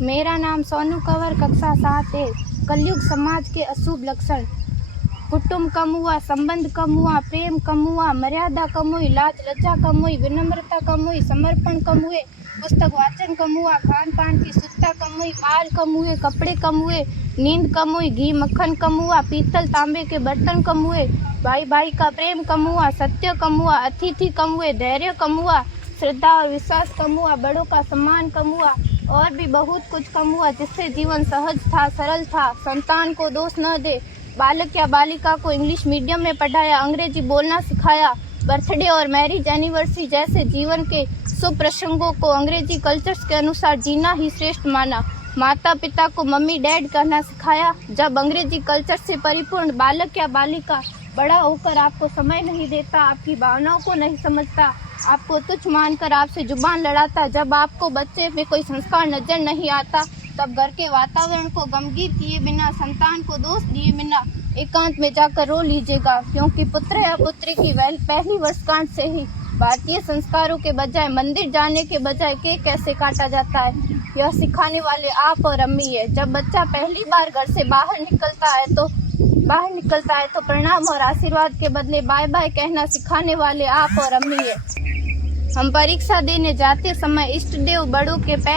मेरा नाम सोनू कंवर, कक्षा 7 है। कलयुग समाज के अशुभ लक्षण। कुटुंब कम हुआ, संबंध कम हुआ, प्रेम कम हुआ, मर्यादा कम हुई, लाज लज्जा कम हुई, विनम्रता कम हुई, समर्पण कम हुए, पुस्तक वाचन कम हुआ, खान पान की शुद्धता कम हुई, बाल कम हुए, कपड़े कम हुए, नींद कम हुई, घी मक्खन कम हुआ, पीतल तांबे के बर्तन कम हुए, भाई भाई का प्रेम कम हुआ, सत्य कम हुआ, अतिथि कम हुए, धैर्य कम हुआ, श्रद्धा और विश्वास कम हुआ, बड़ों का सम्मान कम हुआ और भी बहुत कुछ कम हुआ जिससे जीवन सहज था, सरल था। संतान को दोष न दे। बालक या बालिका को इंग्लिश मीडियम में पढ़ाया, अंग्रेजी बोलना सिखाया। बर्थडे और मैरिज एनिवर्सरी जैसे जीवन के शुभ प्रसंगों को अंग्रेजी कल्चर्स के अनुसार जीना ही श्रेष्ठ माना। माता पिता को मम्मी डैड कहना सिखाया। जब अंग्रेजी कल्चर से परिपूर्ण बालक या बालिका बड़ा होकर आपको समय नहीं देता, आपकी भावनाओं को नहीं समझता, आपको तुच्छ मानकर आपसे जुबान लड़ाता, जब आपको बच्चे में कोई संस्कार नजर नहीं आता, तब घर के वातावरण को गमगीन किए बिना, संतान को दोष दिए बिना एकांत में जाकर रो लीजिएगा, क्योंकि पुत्र या पुत्री की पहली वर्षगांठ से ही भारतीय संस्कारों के बजाय, मंदिर जाने के बजाय केक कैसे काटा जाता है, यह सिखाने वाले आप और अम्मी है। जब बच्चा पहली बार घर से बाहर निकलता है तो प्रणाम और आशीर्वाद के बदले बाय बाय कहना सिखाने वाले आप और अम्मी है। हम परीक्षा देने जाते समय इष्ट देव बड़ों के पैर